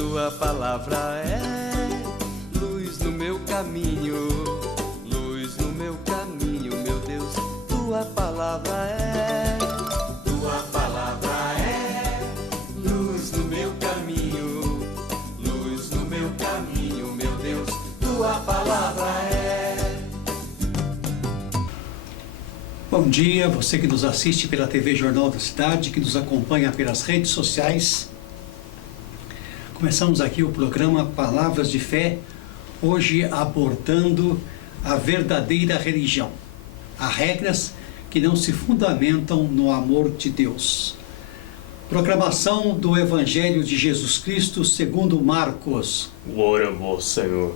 tua palavra é luz no meu caminho, luz no meu caminho, meu Deus, tua palavra é luz no meu caminho, luz no meu caminho, meu Deus, tua palavra é. Bom dia, você que nos assiste pela TV Jornal da Cidade, que nos acompanha pelas redes sociais. Começamos aqui o programa Palavras de Fé, hoje abordando a verdadeira religião. Há regras que não se fundamentam no amor de Deus. Proclamação do Evangelho de Jesus Cristo segundo Marcos. Glória a vós, Senhor.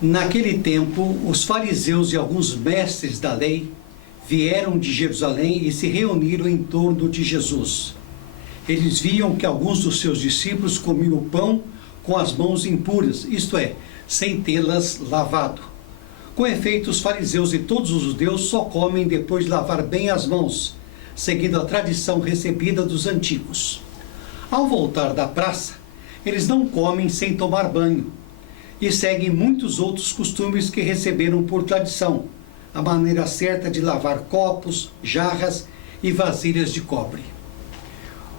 Naquele tempo, os fariseus e alguns mestres da lei vieram de Jerusalém e se reuniram em torno de Jesus. Eles viam que alguns dos seus discípulos comiam o pão com as mãos impuras, isto é, sem tê-las lavado. Com efeito, os fariseus e todos os judeus só comem depois de lavar bem as mãos, seguindo a tradição recebida dos antigos. Ao voltar da praça, eles não comem sem tomar banho e seguem muitos outros costumes que receberam por tradição, a maneira certa de lavar copos, jarras e vasilhas de cobre.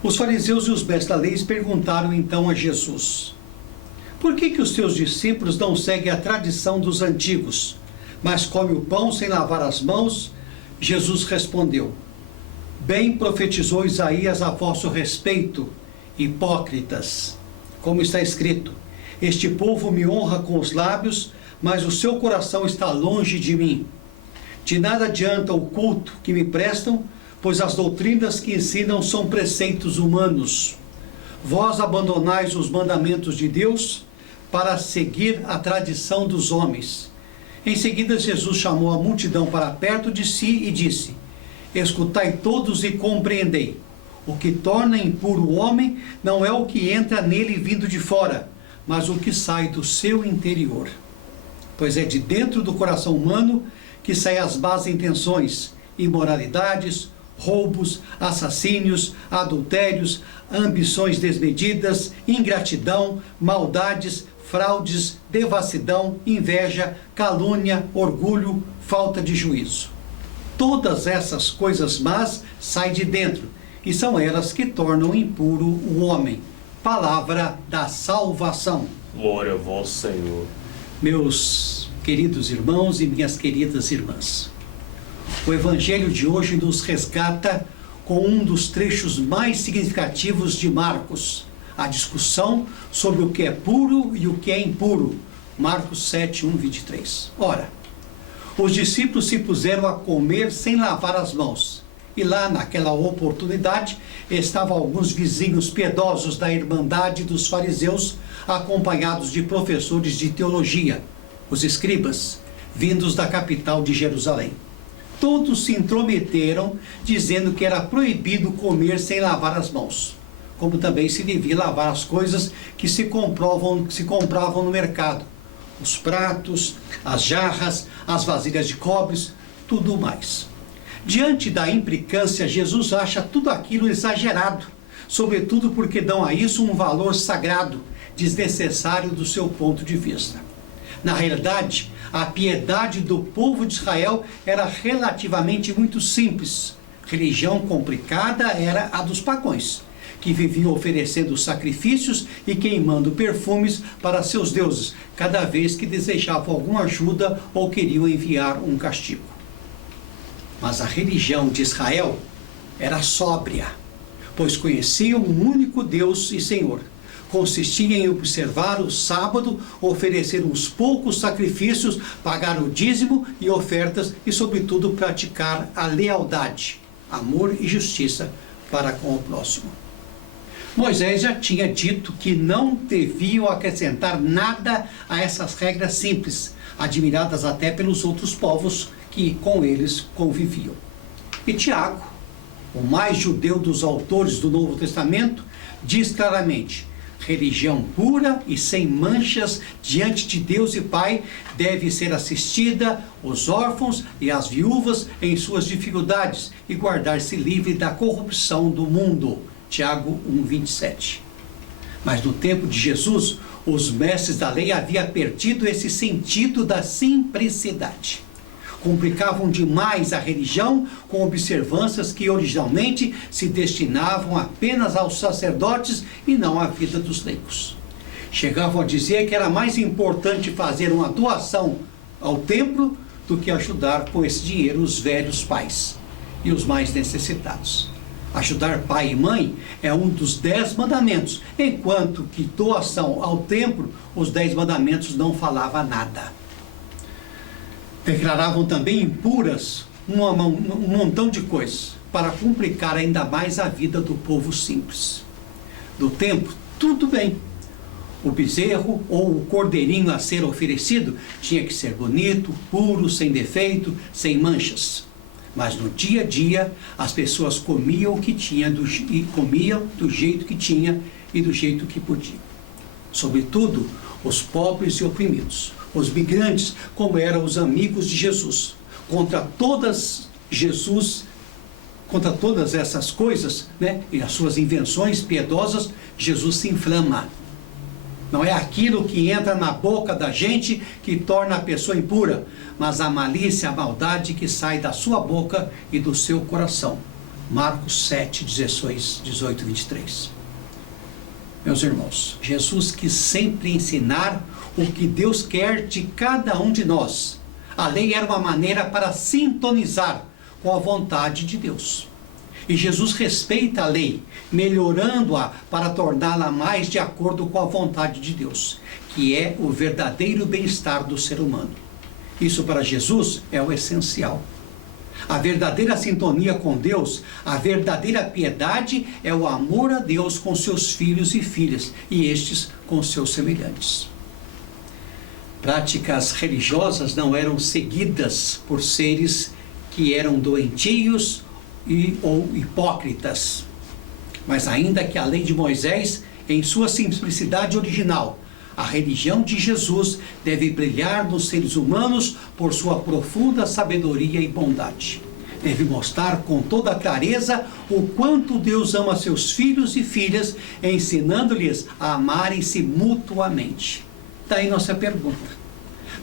Os fariseus e os mestres da lei perguntaram então a Jesus: por que os teus discípulos não seguem a tradição dos antigos, mas comem o pão sem lavar as mãos? Jesus respondeu: bem profetizou Isaías a vosso respeito, hipócritas. Como está escrito: este povo me honra com os lábios, mas o seu coração está longe de mim. De nada adianta o culto que me prestam, pois as doutrinas que ensinam são preceitos humanos. Vós abandonais os mandamentos de Deus para seguir a tradição dos homens. Em seguida, Jesus chamou a multidão para perto de si e disse: escutai todos e compreendei. O que torna impuro o homem não é o que entra nele vindo de fora, mas o que sai do seu interior. Pois é de dentro do coração humano que saem as más intenções, imoralidades, roubos, assassínios, adultérios, ambições desmedidas, ingratidão, maldades, fraudes, devassidão, inveja, calúnia, orgulho, falta de juízo. Todas essas coisas más saem de dentro, e são elas que tornam impuro o homem. Palavra da salvação. Glória a vós, Senhor. Meus queridos irmãos e minhas queridas irmãs, o Evangelho de hoje nos resgata com um dos trechos mais significativos de Marcos, a discussão sobre o que é puro e o que é impuro. Marcos 7, 1, 23. Ora, os discípulos se puseram a comer sem lavar as mãos. E lá, naquela oportunidade, estavam alguns vizinhos piedosos da Irmandade dos Fariseus, acompanhados de professores de teologia, os escribas, vindos da capital de Jerusalém. Todos se intrometeram, dizendo que era proibido comer sem lavar as mãos, como também se devia lavar as coisas que se compravam no mercado, os pratos, as jarras, as vasilhas de cobre, tudo mais. Diante da implicância, Jesus acha tudo aquilo exagerado, sobretudo porque dão a isso um valor sagrado, desnecessário do seu ponto de vista. Na realidade, a piedade do povo de Israel era relativamente muito simples. Religião complicada era a dos pagãos, que viviam oferecendo sacrifícios e queimando perfumes para seus deuses, cada vez que desejavam alguma ajuda ou queriam enviar um castigo. Mas a religião de Israel era sóbria, pois conheciam um único Deus e Senhor. Consistia em observar o sábado, oferecer uns poucos sacrifícios, pagar o dízimo e ofertas e, sobretudo, praticar a lealdade, amor e justiça para com o próximo. Moisés já tinha dito que não deviam acrescentar nada a essas regras simples, admiradas até pelos outros povos que com eles conviviam. E Tiago, o mais judeu dos autores do Novo Testamento, diz claramente: Religião pura e sem manchas diante de Deus e Pai deve ser assistida os órfãos e as viúvas em suas dificuldades e guardar-se livre da corrupção do mundo. Tiago 1:27. Mas no tempo de Jesus, os mestres da lei haviam perdido esse sentido da simplicidade. Complicavam demais a religião com observâncias que originalmente se destinavam apenas aos sacerdotes e não à vida dos leigos. Chegavam a dizer que era mais importante fazer uma doação ao templo do que ajudar com esse dinheiro os velhos pais e os mais necessitados. Ajudar pai e mãe é um dos 10 mandamentos, enquanto que doação ao templo, os 10 mandamentos não falavam nada. Declaravam também impuras um montão de coisas para complicar ainda mais a vida do povo simples. Do templo, tudo bem. O bezerro ou o cordeirinho a ser oferecido tinha que ser bonito, puro, sem defeito, sem manchas. Mas no dia a dia, as pessoas comiam o que tinha e comiam do jeito que tinha e do jeito que podiam. Sobretudo, os pobres e oprimidos. Os migrantes, como eram os amigos de Jesus. Contra todas essas coisas, e as suas invenções piedosas, Jesus se inflama. Não é aquilo que entra na boca da gente que torna a pessoa impura, mas a malícia, a maldade que sai da sua boca e do seu coração. Marcos 7, 18, 23. Meus irmãos, Jesus quis sempre ensinar o que Deus quer de cada um de nós. A lei era uma maneira para sintonizar com a vontade de Deus. E Jesus respeita a lei, melhorando-a para torná-la mais de acordo com a vontade de Deus, que é o verdadeiro bem-estar do ser humano. Isso para Jesus é o essencial. A verdadeira sintonia com Deus, a verdadeira piedade é o amor a Deus com seus filhos e filhas, e estes com seus semelhantes. Práticas religiosas não eram seguidas por seres que eram doentios ou hipócritas. Mas ainda que a lei de Moisés, em sua simplicidade original, a religião de Jesus deve brilhar nos seres humanos por sua profunda sabedoria e bondade. Deve mostrar com toda clareza o quanto Deus ama seus filhos e filhas, ensinando-lhes a amarem-se mutuamente. Daí nossa pergunta: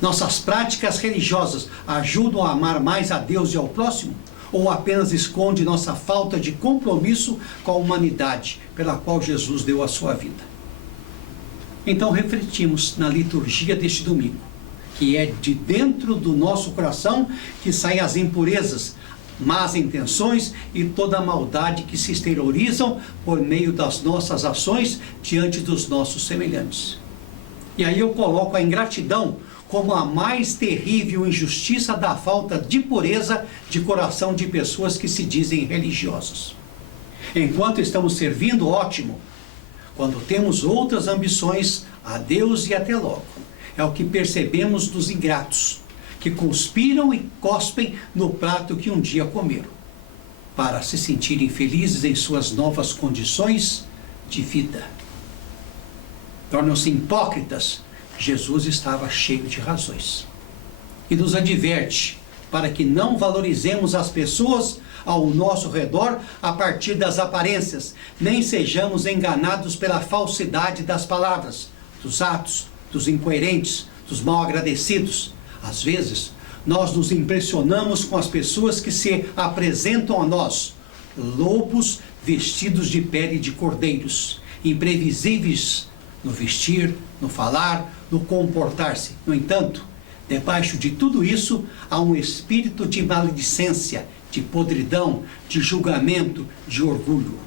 nossas práticas religiosas ajudam a amar mais a Deus e ao próximo? Ou apenas esconde nossa falta de compromisso com a humanidade pela qual Jesus deu a sua vida? Então refletimos na liturgia deste domingo, que é de dentro do nosso coração que saem as impurezas, más intenções e toda a maldade que se exteriorizam por meio das nossas ações diante dos nossos semelhantes. E aí eu coloco a ingratidão como a mais terrível injustiça da falta de pureza de coração de pessoas que se dizem religiosas. Enquanto estamos servindo, ótimo. Quando temos outras ambições, adeus e até logo. É o que percebemos dos ingratos, que conspiram e cospem no prato que um dia comeram, para se sentirem felizes em suas novas condições de vida. Tornam-se hipócritas. Jesus estava cheio de razões. E nos adverte para que não valorizemos as pessoas ao nosso redor a partir das aparências, nem sejamos enganados pela falsidade das palavras, dos atos, dos incoerentes, dos mal agradecidos. Às vezes, nós nos impressionamos com as pessoas que se apresentam a nós, lobos vestidos de pele de cordeiros, imprevisíveis no vestir, no falar, no comportar-se. No entanto, debaixo de tudo isso, há um espírito de maledicência, de podridão, de julgamento, de orgulho.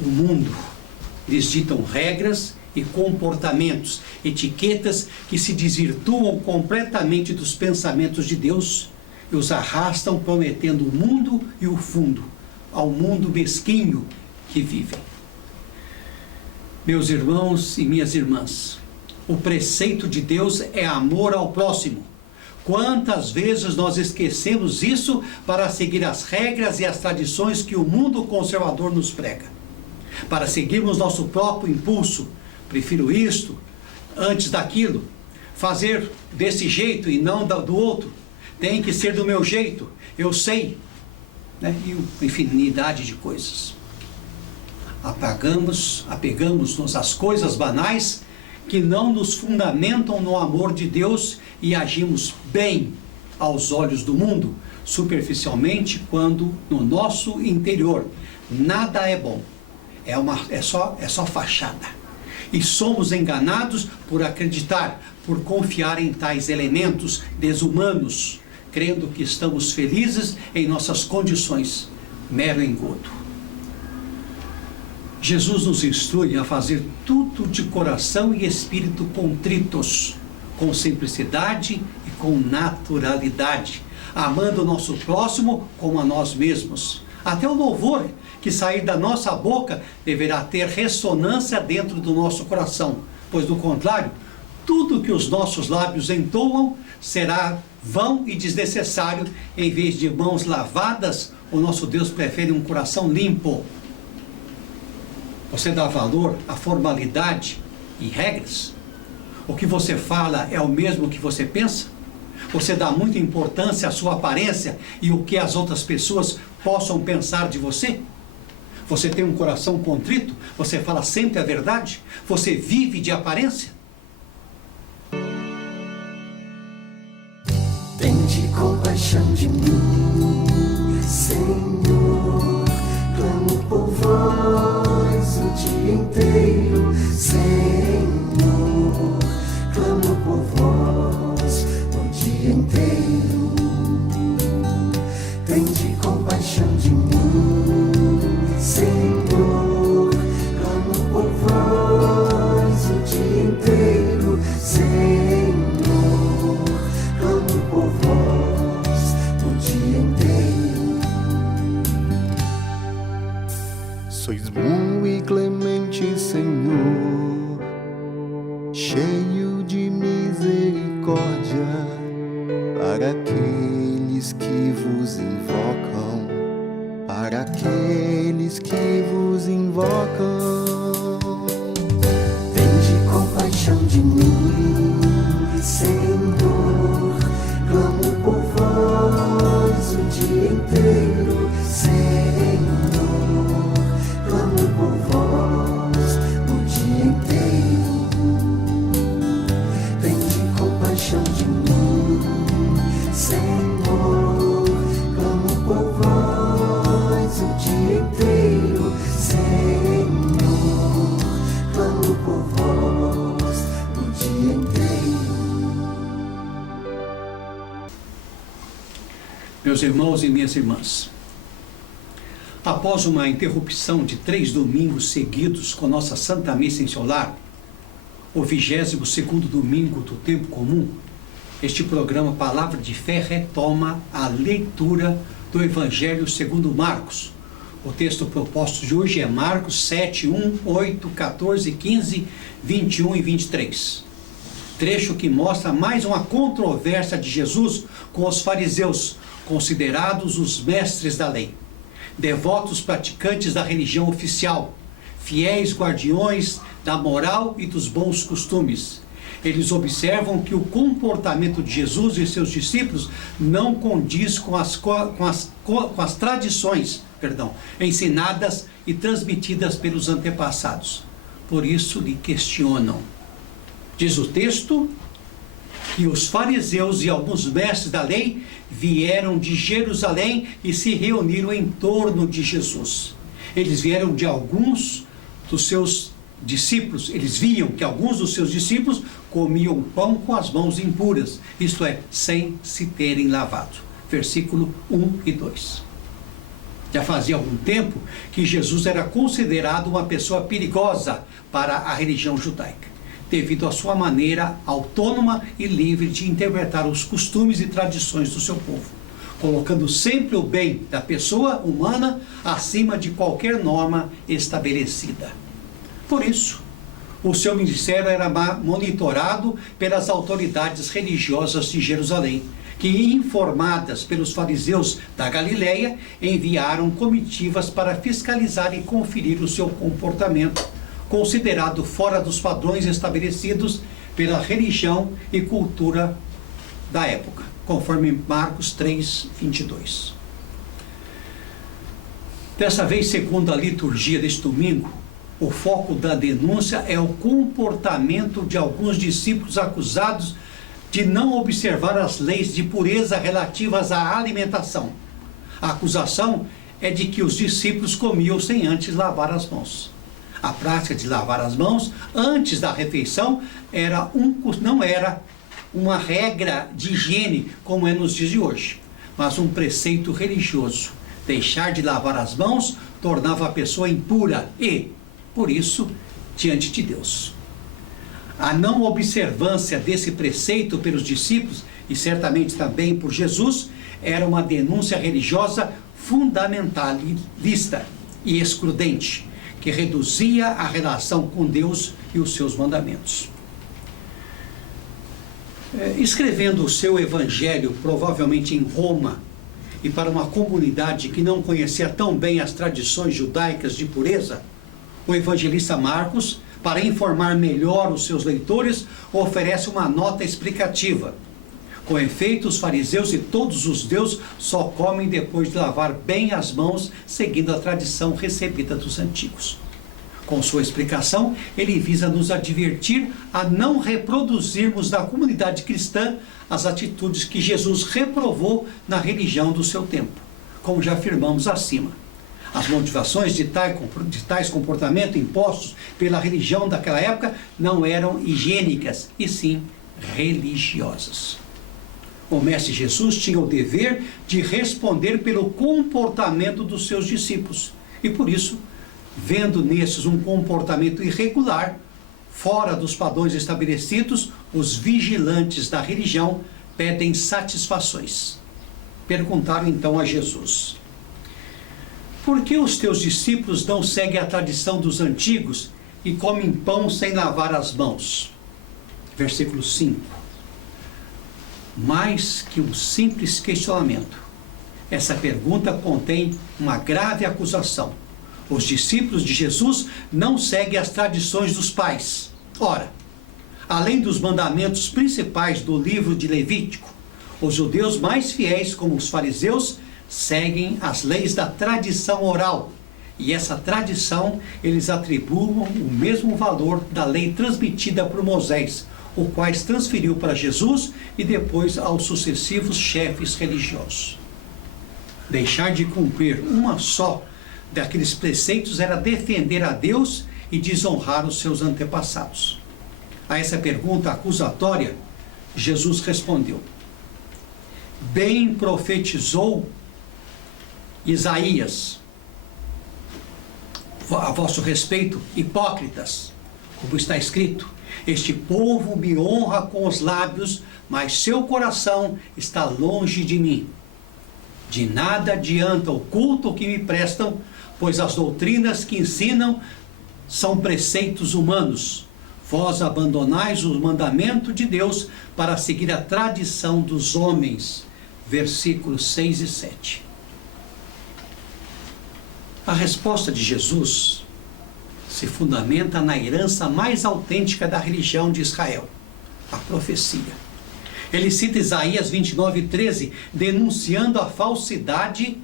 O mundo lhes ditam regras e comportamentos, etiquetas que se desvirtuam completamente dos pensamentos de Deus e os arrastam prometendo o mundo e o fundo ao mundo mesquinho que vivem. Meus irmãos e minhas irmãs, o preceito de Deus é amor ao próximo. Quantas vezes nós esquecemos isso para seguir as regras e as tradições que o mundo conservador nos prega? para seguirmos nosso próprio impulso. Prefiro isto antes daquilo. Fazer desse jeito e não do outro. Tem que ser do meu jeito. Eu sei. Né? E uma infinidade de coisas. Apegamos-nos às coisas banais que não nos fundamentam no amor de Deus e agimos bem aos olhos do mundo, superficialmente, quando no nosso interior nada é bom. É só fachada. E somos enganados por acreditar, por confiar em tais elementos desumanos, crendo que estamos felizes em nossas condições. Mero engodo. Jesus nos instrui a fazer tudo de coração e espírito contritos, com simplicidade e com naturalidade, amando o nosso próximo como a nós mesmos. Até o louvor que sair da nossa boca deverá ter ressonância dentro do nosso coração, pois do contrário, tudo que os nossos lábios entoam será vão e desnecessário. Em vez de mãos lavadas, o nosso Deus prefere um coração limpo. Você dá valor à formalidade e regras? O que você fala é o mesmo que você pensa? Você dá muita importância à sua aparência e o que as outras pessoas possam pensar de você? Você tem um coração contrito? Você fala sempre a verdade? Você vive de aparência? Tende compaixão de mim, Senhor. Clamo por vós o dia inteiro, Senhor. Clamo por vós o dia inteiro. Tende compaixão de mim, Senhor. Clamo por vós o dia inteiro, Senhor. Clamo por vós o dia inteiro. Sois bom e clemente, Senhor, cheio de misericórdia para aqueles que vos invocam, para aqueles que vos invocam. Tende compaixão de mim, Senhor. Clamo por vós o dia inteiro, Senhor. Clamo por vós o dia inteiro. Tende compaixão de mim, Senhor. Clamo por vós o dia inteiro, Senhor. Clamo por vós o dia inteiro. Meus irmãos e minhas irmãs, após uma interrupção de 3 domingos seguidos com nossa Santa Missa em seu lar, o 22º domingo do tempo comum, este programa Palavra de Fé retoma a leitura do Evangelho segundo Marcos. O texto proposto de hoje é Marcos 7, 1, 8, 14, 15, 21 e 23. Trecho que mostra mais uma controvérsia de Jesus com os fariseus, considerados os mestres da lei, devotos praticantes da religião oficial, fiéis guardiões da moral e dos bons costumes. Eles observam que o comportamento de Jesus e seus discípulos não condiz com as tradições, ensinadas e transmitidas pelos antepassados. Por isso lhe questionam. Diz o texto que os fariseus e alguns mestres da lei vieram de Jerusalém e se reuniram em torno de Jesus. Eles vieram de alguns dos seus discípulos. Eles viam que alguns dos seus discípulos comiam pão com as mãos impuras, isto é, sem se terem lavado. Versículo 1 e 2. Já fazia algum tempo que Jesus era considerado uma pessoa perigosa para a religião judaica, devido à sua maneira autônoma e livre de interpretar os costumes e tradições do seu povo, colocando sempre o bem da pessoa humana acima de qualquer norma estabelecida. Por isso, o seu ministério era monitorado pelas autoridades religiosas de Jerusalém, que, informadas pelos fariseus da Galileia, enviaram comitivas para fiscalizar e conferir o seu comportamento, considerado fora dos padrões estabelecidos pela religião e cultura da época, conforme Marcos 3, 22. Dessa vez, segundo a liturgia deste domingo, o foco da denúncia é o comportamento de alguns discípulos acusados de não observar as leis de pureza relativas à alimentação. A acusação é de que os discípulos comiam sem antes lavar as mãos. A prática de lavar as mãos antes da refeição não era uma regra de higiene como é nos dias de hoje, mas um preceito religioso. Deixar de lavar as mãos tornava a pessoa impura e, por isso, diante de Deus. A não observância desse preceito pelos discípulos, e certamente também por Jesus, era uma denúncia religiosa fundamentalista e excludente, que reduzia a relação com Deus e os seus mandamentos. Escrevendo o seu evangelho, provavelmente em Roma, e para uma comunidade que não conhecia tão bem as tradições judaicas de pureza, o evangelista Marcos, para informar melhor os seus leitores, oferece uma nota explicativa. Com efeito, os fariseus e todos os judeus só comem depois de lavar bem as mãos, seguindo a tradição recebida dos antigos. Com sua explicação, ele visa nos advertir a não reproduzirmos na comunidade cristã as atitudes que Jesus reprovou na religião do seu tempo, como já afirmamos acima. As motivações de tais comportamentos impostos pela religião daquela época não eram higiênicas, e sim religiosas. O Mestre Jesus tinha o dever de responder pelo comportamento dos seus discípulos, e por isso, vendo nesses um comportamento irregular, fora dos padrões estabelecidos, os vigilantes da religião pedem satisfações. Perguntaram então a Jesus: por que os teus discípulos não seguem a tradição dos antigos e comem pão sem lavar as mãos? Versículo 5. Mais que um simples questionamento, essa pergunta contém uma grave acusação. Os discípulos de Jesus não seguem as tradições dos pais. Ora, além dos mandamentos principais do livro de Levítico, os judeus mais fiéis, como os fariseus, seguem as leis da tradição oral. E essa tradição eles atribuem o mesmo valor da lei transmitida por Moisés, o qual transferiu para Jesus e depois aos sucessivos chefes religiosos. Deixar de cumprir uma só daqueles preceitos era defender a Deus e desonrar os seus antepassados. A essa pergunta acusatória, Jesus respondeu: bem profetizou Isaías a vosso respeito, hipócritas, como está escrito: este povo me honra com os lábios, mas seu coração está longe de mim. De nada adianta o culto que me prestam, pois as doutrinas que ensinam são preceitos humanos. Vós abandonais o mandamento de Deus para seguir a tradição dos homens. Versículos 6 e 7. A resposta de Jesus se fundamenta na herança mais autêntica da religião de Israel, a profecia. Ele cita Isaías 29:13, denunciando a falsidade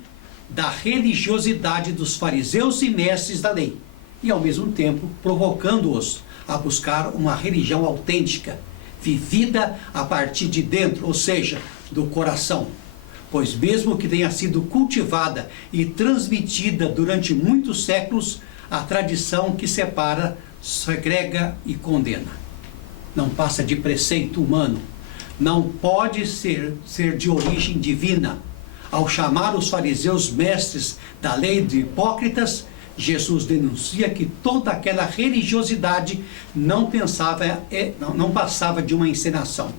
da religiosidade dos fariseus e mestres da lei, e ao mesmo tempo provocando-os a buscar uma religião autêntica, vivida a partir de dentro, ou seja, do coração. Pois mesmo que tenha sido cultivada e transmitida durante muitos séculos, a tradição que separa, segrega e condena. Não passa de preceito humano, não pode ser de origem divina. Ao chamar os fariseus mestres da lei de hipócritas, Jesus denuncia que toda aquela religiosidade não passava de uma encenação.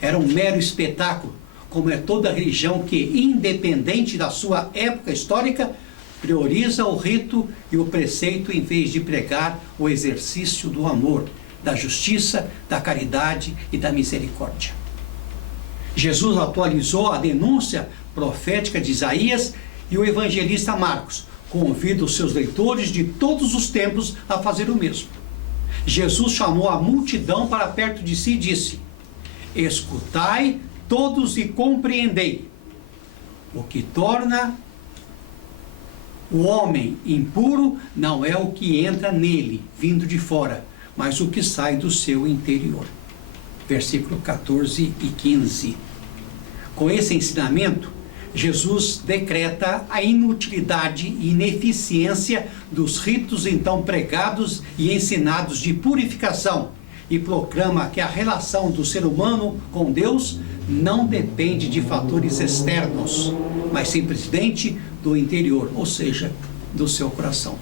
Era um mero espetáculo, como é toda religião que, independente da sua época histórica, prioriza o rito e o preceito em vez de pregar o exercício do amor, da justiça, da caridade e da misericórdia. Jesus atualizou a denúncia profética de Isaías e o evangelista Marcos convida os seus leitores de todos os tempos a fazer o mesmo. Jesus chamou a multidão para perto de si e disse: escutai todos e compreendei. O que torna o homem impuro não é o que entra nele, vindo de fora, mas o que sai do seu interior. Versículo 14 e 15. Com esse ensinamento, Jesus decreta a inutilidade e ineficiência dos ritos então pregados e ensinados de purificação e proclama que a relação do ser humano com Deus não depende de fatores externos, mas simplesmente do interior, ou seja, do seu coração.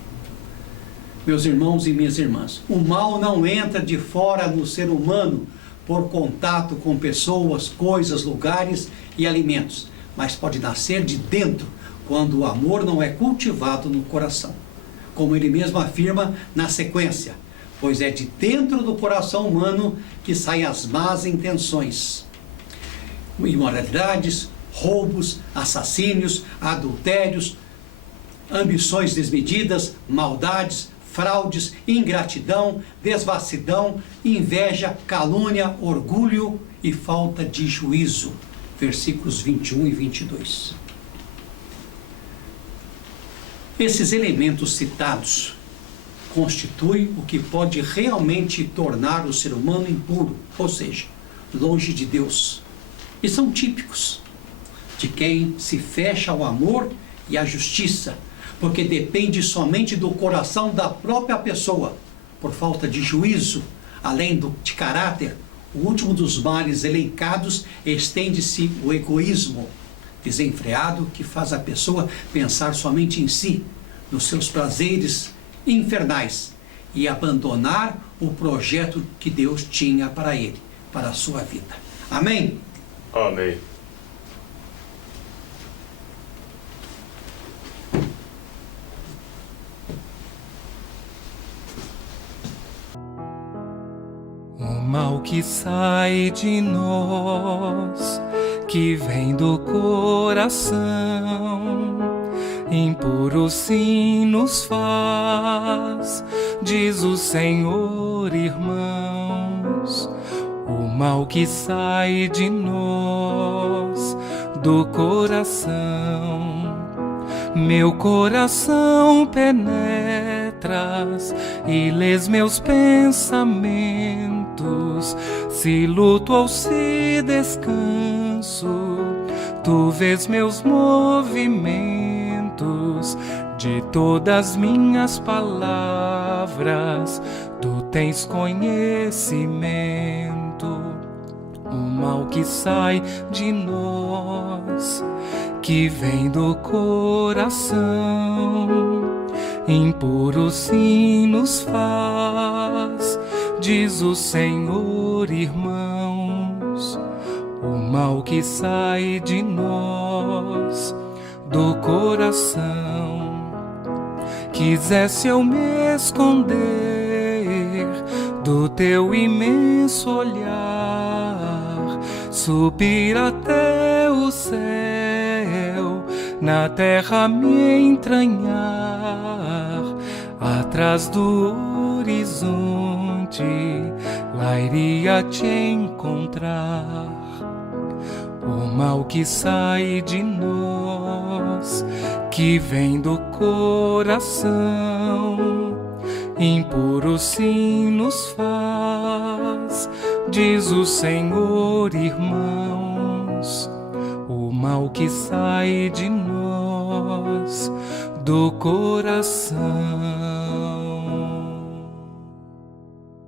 Meus irmãos e minhas irmãs, o mal não entra de fora no ser humano por contato com pessoas, coisas, lugares e alimentos, mas pode nascer de dentro, quando o amor não é cultivado no coração. Como ele mesmo afirma na sequência, pois é de dentro do coração humano que saem as más intenções, imoralidades, roubos, assassínios, adultérios, ambições desmedidas, maldades, fraudes, ingratidão, devassidão, inveja, calúnia, orgulho e falta de juízo. Versículos 21 e 22. Esses elementos citados constituem o que pode realmente tornar o ser humano impuro, ou seja, longe de Deus. E são típicos de quem se fecha ao amor e à justiça, porque depende somente do coração da própria pessoa, por falta de juízo, além de caráter. O último dos males elencados estende-se o egoísmo desenfreado, que faz a pessoa pensar somente em si, nos seus prazeres infernais, e abandonar o projeto que Deus tinha para ele, para a sua vida. Amém? Amém. O mal que sai de nós, que vem do coração, impuro sim nos faz, diz o Senhor, irmãos. O mal que sai de nós, do coração, meu coração penetras e lês meus pensamentos, se luto ou se descanso, tu vês meus movimentos, de todas minhas palavras, tu tens conhecimento. O mal que sai de nós, que vem do coração, impuro sim nos faz, diz o Senhor, irmãos. O mal que sai de nós, do coração, quisesse eu me esconder do teu imenso olhar, subir até o céu, na terra me entranhar, atrás do horizonte, lá iria te encontrar. O mal que sai de nós, que vem do coração, impuro sim nos faz, diz o Senhor, irmãos. O mal que sai de nós, do coração.